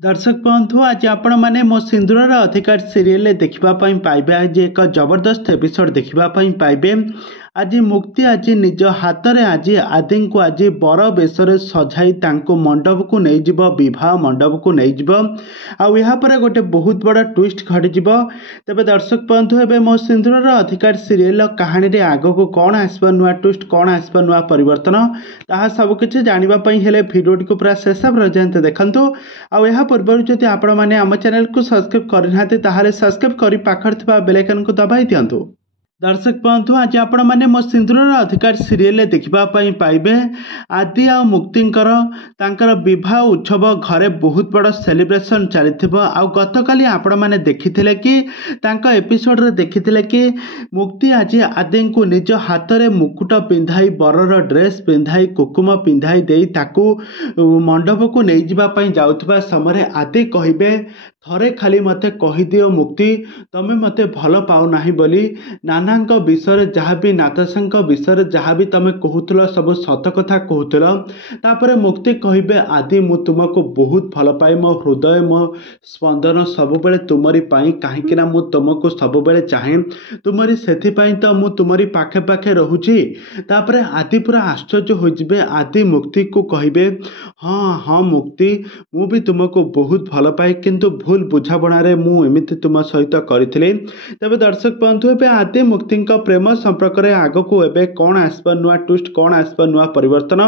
दर्शक बंधु आज आपण मैंने मो सिंदूर अधिकार सीरियल देखापी पाइबे। आज एक जबरदस्त एपिसोड देखापी पाइबे। आज मुक्ति आज निज हाथ में आज आदि को आज बर बेशरे सजाई मंडप को नहीं जीव, विवाह मंडप को नहीं जीव। आपर गोटे बहुत बड़ा ट्विस्ट घटी तेज दर्शक बंधु एवं मो सिंदूर अधिकार सीरियल कहानी रे आग को कौन आसब नुआ ट्विस्ट कौन आसब नुआ परिवर्तन ताहा सबकि जानापी हेले भिडियोटी को पूरा शेष पर्यंत देखंतु। आ पूर्व जदि आपण मैंने आम चैनल को सब्सक्राइब करना ताहले सब्सक्राइब कर पाखर बेल आइकन को दबाई दिंतु। दर्शक बंधु आज आपण मैंने मो सिंदूर अधिकार सीरियल देखापी पाइबे। आदि आ मुक्तिंकर तांकर विवाह उत्सव घरे बहुत बड़ सेलिब्रेशन चली। गतकाली आपण मैंने देखिथिले कि तांका एपिसोड रे देखिथिले कि मुक्ति आज आदि को निज हाथ में मुकुट पिंधाई बरर ड्रेस पिंधाई कुकुम पिंधाई दे ताकू मंडप को नहीं जावाई जाउथबा समय आदि कहिबे थरे खाली मते कहीदियो मुक्ति तमे मते भल पाऊ नाही बोली नानांक विषय जहाँ भी नाताशांक विषय जहाँ भी तमे कहूल सब सत कथा कहूल। तापर मुक्ति कहिबे आदि मु तुमको बहुत भल पाए, मो हृदय मो स्पंदन सब बेले तुमरी पाई कहीं मु तुमको सब बेले चाहे तुमरी सेथिपाई तो मु तुमरी पाखे पाखे रहूची। तापर आदि पूरा आश्चर्य हो जिबे। आदि मुक्ति को कहिबे हाँ हाँ मुक्ति मु भी तुमको बहुत भल पाए किंतु भूल बुझाबणारे मु एमिति तुम सहित करिथिली। तबे दर्शक बंधु एबे आदि मुक्ति प्रेम संपर्क रे आगो को एबे कौन आसब नुआ ट्विस्ट कौन आसब नुआ परिवर्तन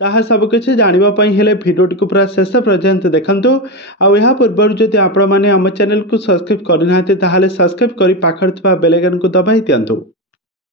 ताहा सब किछि जानिबा पई हेले भिडियोटी को पूरा शेष पर्यंत देखंतु। आ पूर्व जदि आपण माने आम चैनल को सब्सक्राइब करना ताहले सब्सक्राइब करी पाखर बेल आइकन को दबाई दियंतु।